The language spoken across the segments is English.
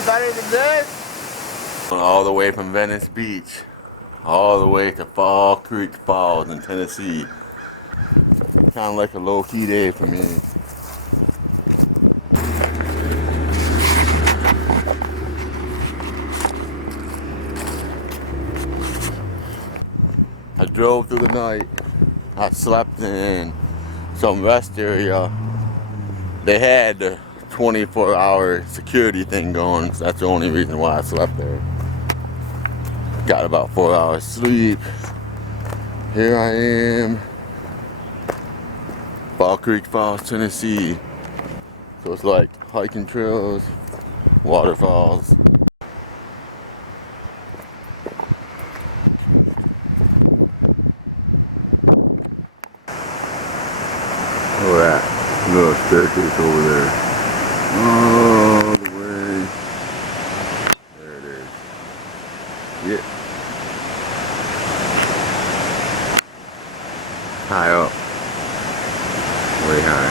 any better than this? All the way from Venice Beach, all the way to Fall Creek Falls in Tennessee. Kind of like a low-key day for me. I drove through the night. I slept in some rest area. They had the 24-hour security thing going, so that's the only reason why I slept there. Got about 4 hours sleep. Here I am, Fall Creek Falls, Tennessee. So it's like hiking trails, waterfalls. Look at that little staircase over there. All the way. There it is. Yeah. High up. Way high.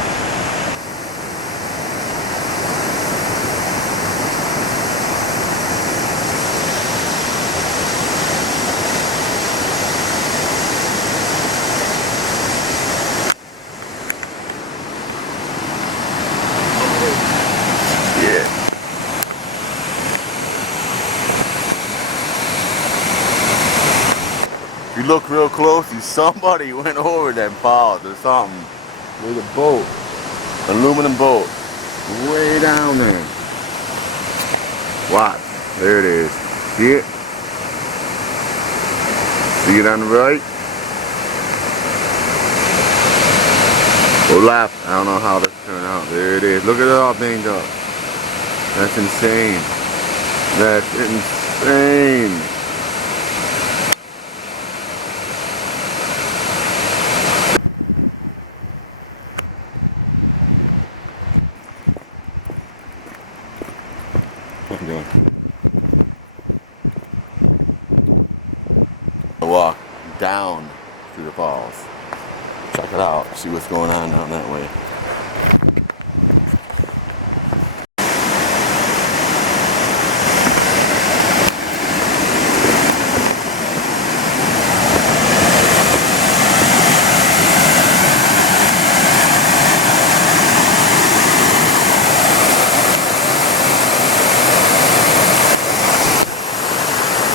If you look real closely, somebody went over them falls or something. There's a boat, aluminum boat, way down there. Watch, there it is. See it? See it on the right? Or left, I don't know how this turned out. There it is. Look at it all banged up. That's insane. That's insane. Walk down through the falls. Check it out, see what's going on down that way.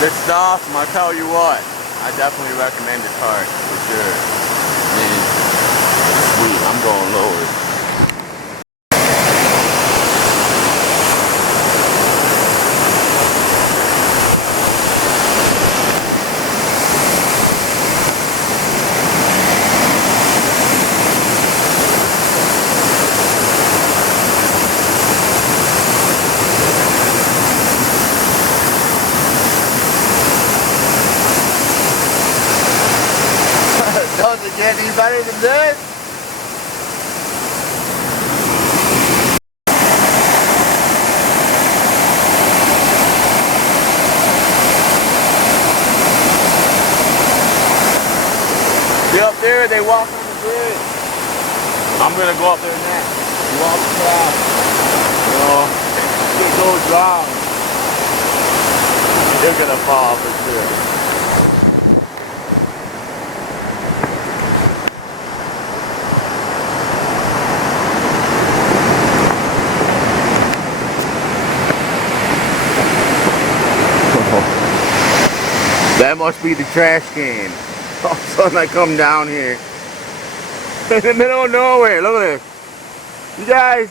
This stuff, I tell you what, I definitely recommend this park for sure. I mean, it's sweet. I'm going lower. Does it get any better than this? See up there, they walk on the bridge. I'm gonna go up there next. Walk across. You know, it goes down. They're gonna fall for sure. That must be the trash can. All of a sudden I come down here. In the middle of nowhere. Look at this. You guys.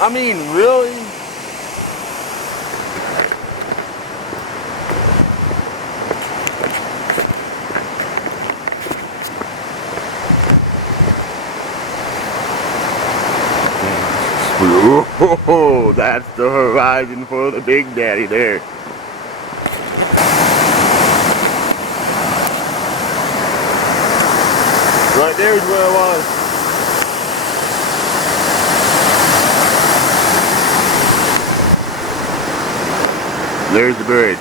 I mean, really? Oh, that's the horizon for the Big Daddy there. Right there's where I was. There's the bridge.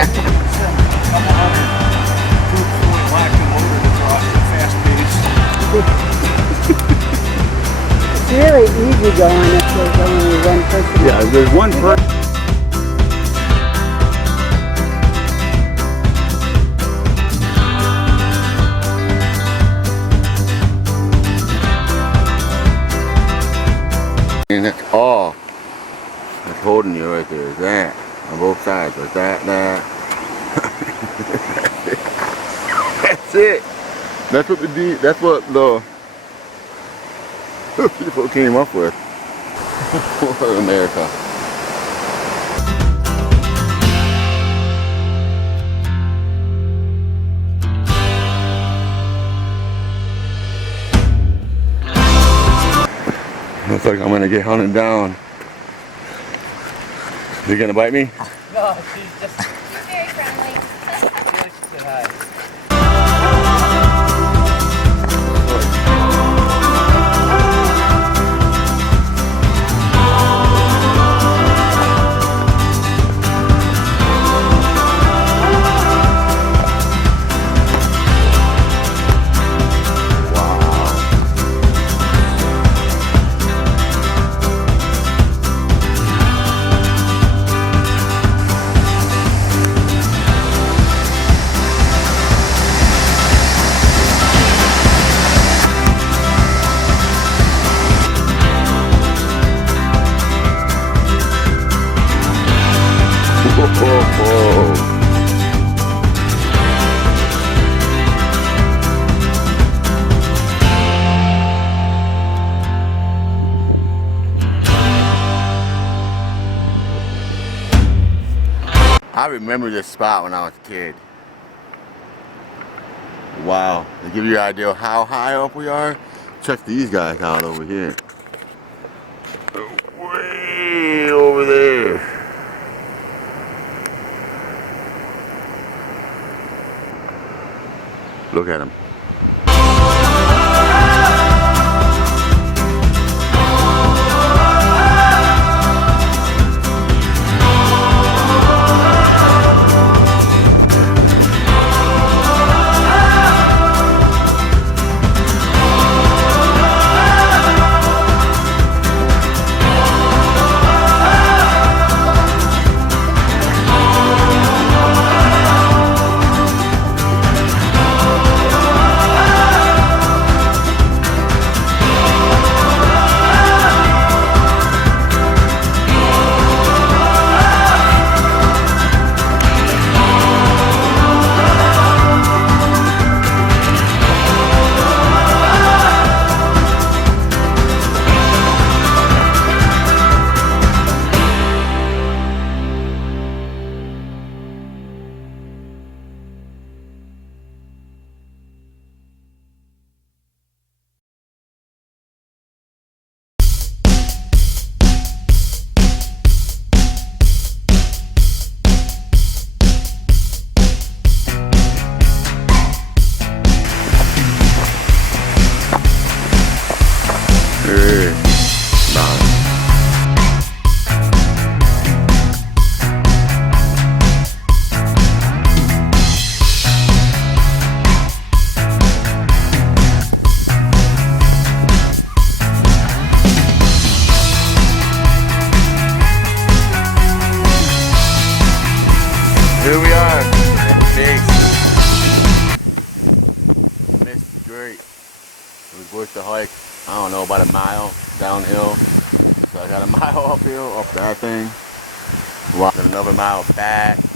It's really easy going if there's only one person. Yeah, there's one person. And that's all that's holding you right there. Is that on both sides? Is that? That's it. That's what that's what the people came up with for America. Looks like I'm gonna get hunted down. You gonna bite me? No, she's just... She's very friendly. Yeah, she said hi. I remember this spot when I was a kid. Wow, to give you an idea of how high up we are, check these guys out over here. Way over there. Look at them. Here we are at the base. The mist is great. It was worth the hike. I don't know, about a mile downhill. So I got a mile uphill, up that thing. Walking another mile back to